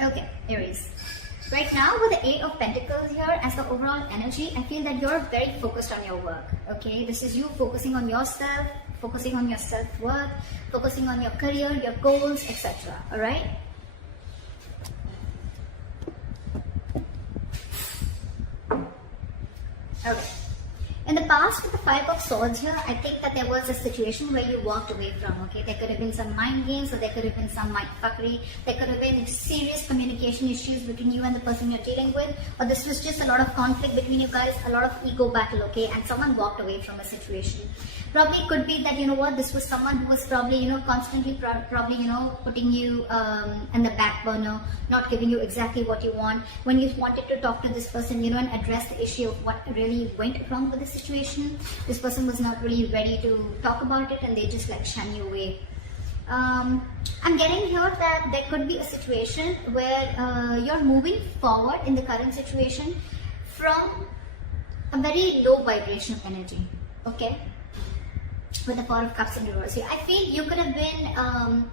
Okay, Aries. Right now with the Eight of Pentacles here as the overall energy, I feel that you're very focused on your work. Okay, this is you focusing on yourself, focusing on your self-worth, focusing on your career, your goals, etc. Alright? Okay. In the past, with the Five of Swords here, I think that there was a situation where you walked away from, okay? There could have been some mind games, or there could have been some mind fuckery. There could have been serious communication issues between you and the person you're dealing with, or this was just a lot of conflict between you guys, a lot of ego battle, okay? And someone walked away from a situation. Probably could be that, you know what, this was someone who was probably, you know, constantly probably, you know, putting you in the back burner, not giving you exactly what you want. When you wanted to talk to this person, you know, and address the issue of what really went wrong with the situation, this person was not really ready to talk about it, and they just like shun you away. I'm getting here that there could be a situation where you're moving forward in the current situation from a very low vibration of energy, okay? With the Four of Cups in reverse here, I feel you could have been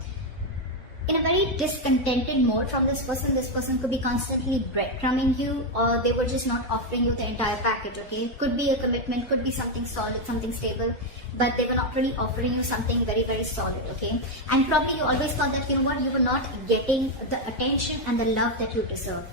in a very discontented mode from this person. This person could be constantly breadcrumbing you, or they were just not offering you the entire package, okay? It could be a commitment, could be something solid, something stable, but they were not really offering you something very, very solid, okay? And probably you always thought that, you know what, you were not getting the attention and the love that you deserve.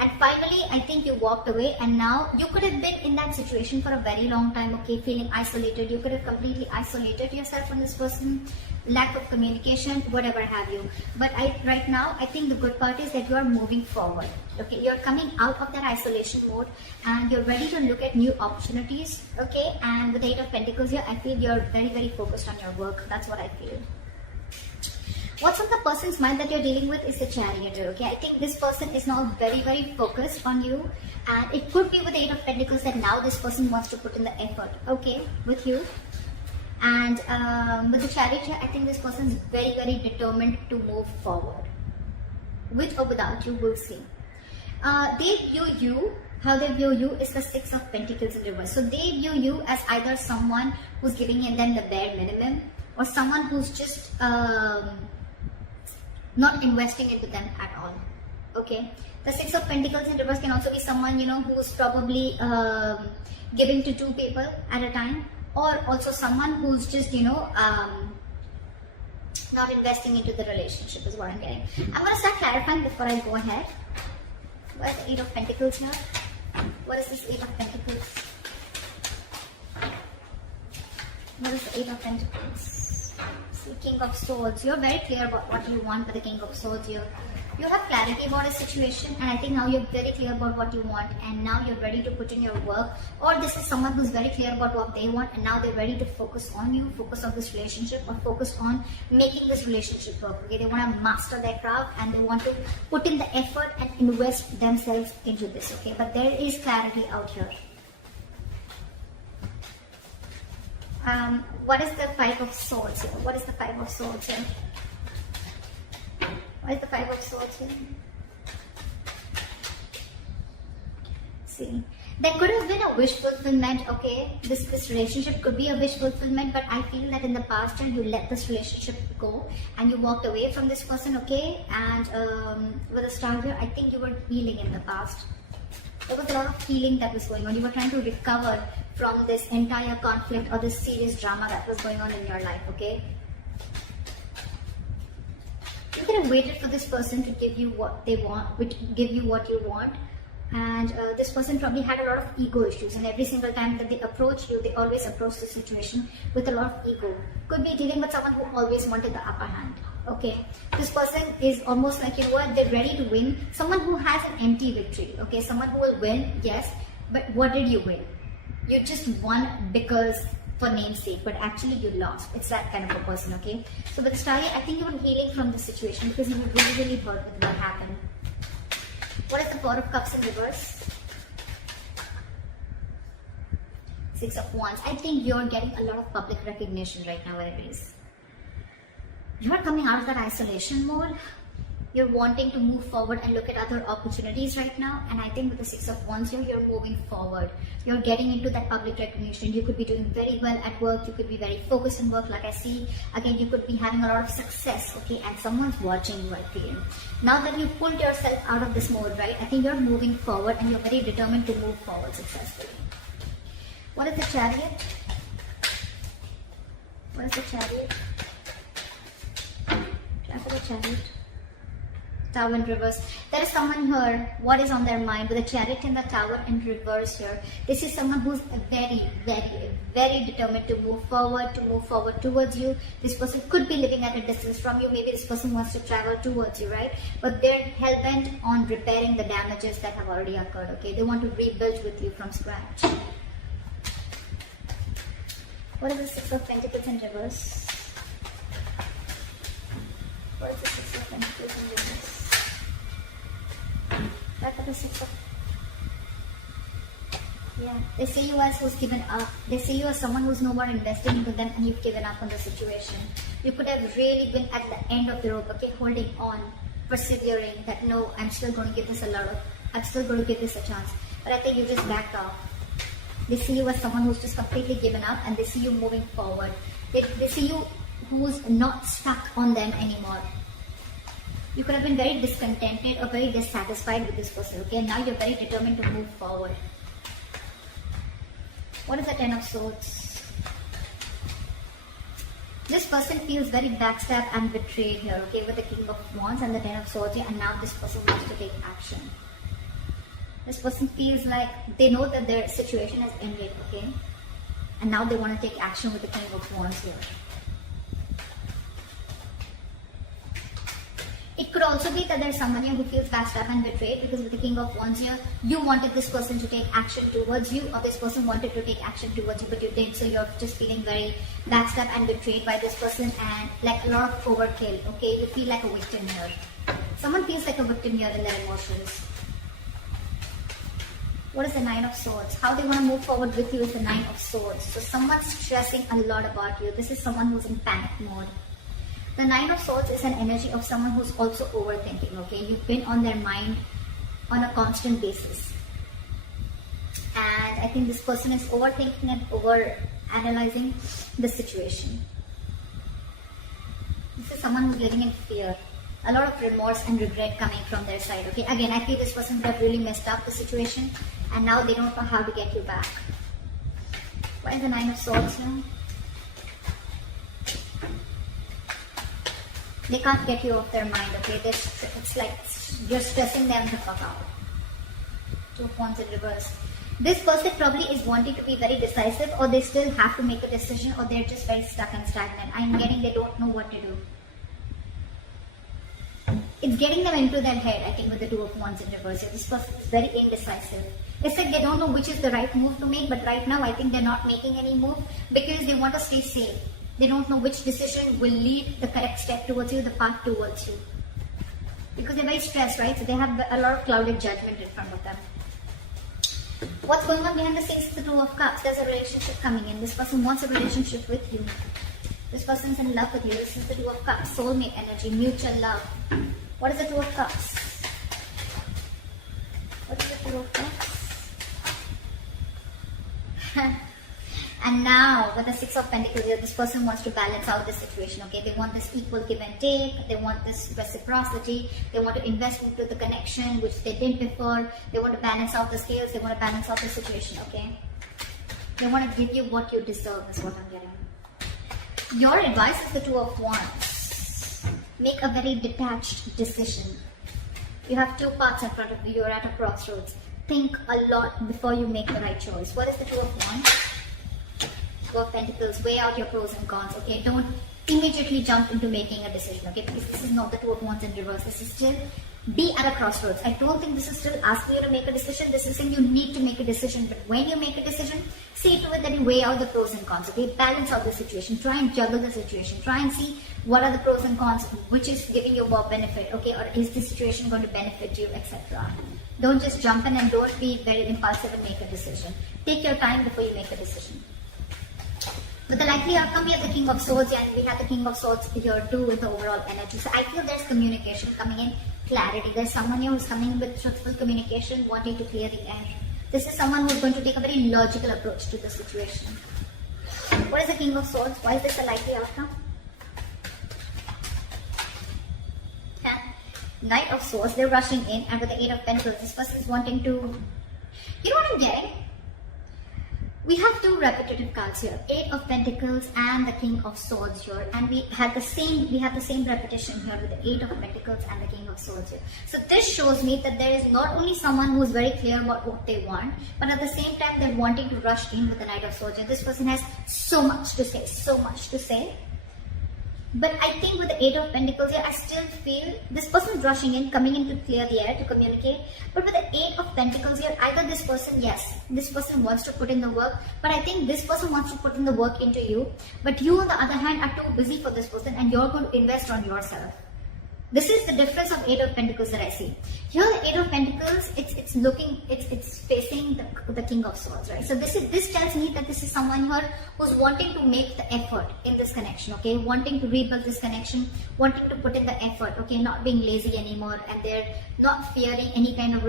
And finally, I think you walked away, and now you could have been in that situation for a very long time, okay, feeling isolated. You could have completely isolated yourself from this person, lack of communication, whatever have you. But right now, I think the good part is that you are moving forward, okay? You're coming out of that isolation mode, and you're ready to look at new opportunities, okay? And with the Eight of Pentacles here, I feel you're very, very focused on your work. That's what I feel. What's on the person's mind that you're dealing with is the Chariot, okay? I think this person is now very, very focused on you, and it could be with the Eight of Pentacles that now this person wants to put in the effort, okay, with you. And with the Chariot here, I think this person is very, very determined to move forward. With or without you, we'll see. They view you, how they view you is the Six of Pentacles in reverse. So they view you as either someone who's giving them the bare minimum, or someone who's just not investing into them at all, okay? The Six of Pentacles in reverse can also be someone, you know, who's probably giving to two people at a time, or also someone who's just, you know, not investing into the relationship is what I'm getting. I'm going to start clarifying before I go ahead. What is the Eight of Pentacles here? What is this Eight of Pentacles? What is the Eight of Pentacles? King of Swords. You're very clear about what you want with the King of Swords here. You have clarity about a situation, and I think now you're very clear about what you want, and now you're ready to put in your work. Or this is someone who's very clear about what they want, and now they're ready to focus on you, focus on this relationship, or focus on making this relationship work, okay? They want to master their craft, and they want to put in the effort and invest themselves into this, okay? But there is clarity out here. What is the Five of Swords here? What is the Five of Swords here? What is the Five of Swords here? See, there could have been a wish fulfillment, okay? This relationship could be a wish fulfillment, but I feel that in the past you let this relationship go and you walked away from this person, okay? And with a star here, I think you were healing in the past. There was a lot of healing that was going on. You were trying to recover from this entire conflict or this serious drama that was going on in your life, okay? You could have waited for this person to give you what they want, give you what you want. And this person probably had a lot of ego issues, and every single time that they approach you, they always approach the situation with a lot of ego. Could be dealing with someone who always wanted the upper hand, okay? This person is almost like, you know what, they're ready to win. Someone who has an empty victory, okay? Someone who will win, yes, but what did you win? You just won because for namesake, but actually you lost. It's that kind of a person, okay? So with the Star, I think you were healing from this situation because you were really, really hurt with what happened. What is the Four of Cups in reverse? Six of Wands. I think you're getting a lot of public recognition right now, Aries. You're coming out of that isolation mode. You're wanting to move forward and look at other opportunities right now. And I think with the Six of Wands here, you're moving forward. You're getting into that public recognition. You could be doing very well at work. You could be very focused in work, like I see. Again, you could be having a lot of success, okay? And someone's watching you, I feel. Now that you've pulled yourself out of this mode, right? I think you're moving forward and you're very determined to move forward successfully. What is the Chariot? What is the Chariot? Try for the Chariot. Tower in reverse. There is someone here, what is on their mind with the Chariot and the Tower in reverse here. This is someone who's very, very, very determined to move forward towards you. This person could be living at a distance from you. Maybe this person wants to travel towards you, right? But they're hell-bent on repairing the damages that have already occurred, okay? They want to rebuild with you from scratch. What is the Six of Pentacles in reverse? What is the Six of Pentacles in reverse? Back at the Six of... Yeah, they see you as who's given up. They see you as someone who's no more investing into them and you've given up on the situation. You could have really been at the end of the rope, okay, holding on, persevering, that no, I'm still going to give this I'm still going to give this a chance. But I think you just backed off. They see you as someone who's just completely given up and they see you moving forward. They see you who's not stuck on them anymore. You could have been very discontented or very dissatisfied with this person, okay? Now you're very determined to move forward. What is the Ten of Swords? This person feels very backstabbed and betrayed here, okay? With the King of Wands and the Ten of Swords here, and now this person wants to take action. This person feels like they know that their situation has ended, okay? And now they want to take action with the King of Wands here. It could also be that there's someone here who feels backstabbed and betrayed because with the King of Wands here, you wanted this person to take action towards you or this person wanted to take action towards you but you didn't. So you're just feeling very backstabbed and betrayed by this person and like a lot of overkill, okay? You feel like a victim here. Someone feels like a victim here in their emotions. What is the Nine of Swords? How they want to move forward with you is the Nine of Swords. So someone's stressing a lot about you. This is someone who's in panic mode. The Nine of Swords is an energy of someone who's also overthinking, okay? You've been on their mind on a constant basis. And I think this person is overthinking and over-analyzing the situation. This is someone who's living in fear. A lot of remorse and regret coming from their side, okay? Again, I feel this person would have really messed up the situation and now they don't know how to get you back. What is the Nine of Swords here? They can't get you off their mind, okay? It's like you're stressing them the fuck out. Two of Wands in reverse. This person probably is wanting to be very decisive or they still have to make a decision or they're just very stuck and stagnant. I'm getting they don't know what to do. It's getting them into their head, I think, with the Two of Wands in reverse. This person is very indecisive. It's like they don't know which is the right move to make, but right now I think they're not making any move because they want to stay safe. They don't know which decision will lead the correct step towards you, the path towards you. Because they're very stressed, right? So they have a lot of clouded judgment in front of them. What's going on behind the scenes is the Two of Cups. There's a relationship coming in. This person wants a relationship with you. This person's in love with you. This is the Two of Cups. Soulmate energy, mutual love. What is the Two of Cups? What is the Two of Cups? And now, with the Six of Pentacles here, this person wants to balance out the situation, okay? They want this equal give and take. They want this reciprocity. They want to invest into the connection, which they didn't before. They want to balance out the scales. They want to balance out the situation, okay? They want to give you what you deserve, is what I'm getting. Your advice is the Two of Wands. Make a very detached decision. You have two paths in front of you. You're at a crossroads. Think a lot before you make the right choice. What is the Two of Wands? Two of Pentacles. Weigh out your pros and cons, okay? Don't immediately jump into making a decision, okay? Because this is not the Two of Wands in reverse. This is still be at a crossroads. I don't think this is still asking you to make a decision. This is saying you need to make a decision. But when you make a decision, see to it that you weigh out the pros and cons, okay? Balance out the situation. Try and juggle the situation. Try and see what are the pros and cons, which is giving you more benefit, okay? Or is the situation going to benefit you, etc. Don't just jump in and don't be very impulsive and make a decision. Take your time before you make a decision. With the likely outcome, we have the King of Swords, and we have the King of Swords here too with the overall energy. So I feel there's communication coming in, clarity. There's someone here who's coming with truthful communication, wanting to clear the air. This is someone who's going to take a very logical approach to the situation. What is the King of Swords? Why is this a likely outcome? And Knight of Swords, they're rushing in, and with the Eight of Pentacles, this person is wanting to, you know what I'm getting? We have two repetitive cards here, Eight of Pentacles and the King of Swords here, and we have the same repetition here with the Eight of Pentacles and the King of Swords here. So this shows me that there is not only someone who is very clear about what they want, but at the same time they're wanting to rush in with the Knight of Swords. And this person has so much to say, so much to say. But I think with the Eight of Pentacles here, I still feel this person is rushing in, coming in to clear the air, to communicate. But with the Eight of Pentacles here, either this person, yes, this person wants to put in the work, but I think this person wants to put in the work into you. But you, on the other hand, are too busy for this person, and you're going to invest on yourself. This is the difference of Eight of Pentacles that I see. Here, the Eight of Pentacles, it's facing the King of Swords, right? So this tells me that this is someone here who's wanting to make the effort in this connection, okay? Wanting to rebuild this connection, wanting to put in the effort, okay? Not being lazy anymore, and they're not fearing any kind of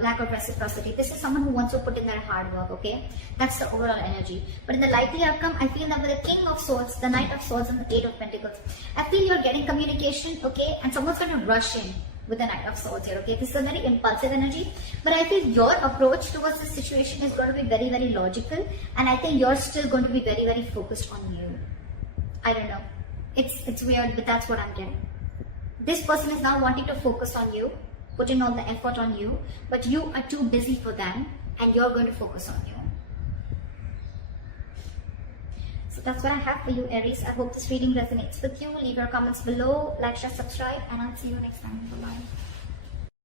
lack of reciprocity. This is someone who wants to put in their hard work, okay? That's the overall energy. But in the likely outcome, I feel that with the King of Swords, the Knight of Swords, and the Eight of Pentacles, I feel you're getting communication, okay? And someone's going to rush in with the Knight of Swords here, okay? This is a very impulsive energy, but I feel your approach towards this situation is going to be very, very logical, and I think you're still going to be very, very focused on you. I don't know. It's weird, but that's what I'm getting. This person is now wanting to focus on you, putting all the effort on you, but you are too busy for them, and you're going to focus on you. So that's what I have for you, Aries. I hope this reading resonates with you. Leave your comments below, like, share, subscribe, and I'll see you next time. Bye-bye.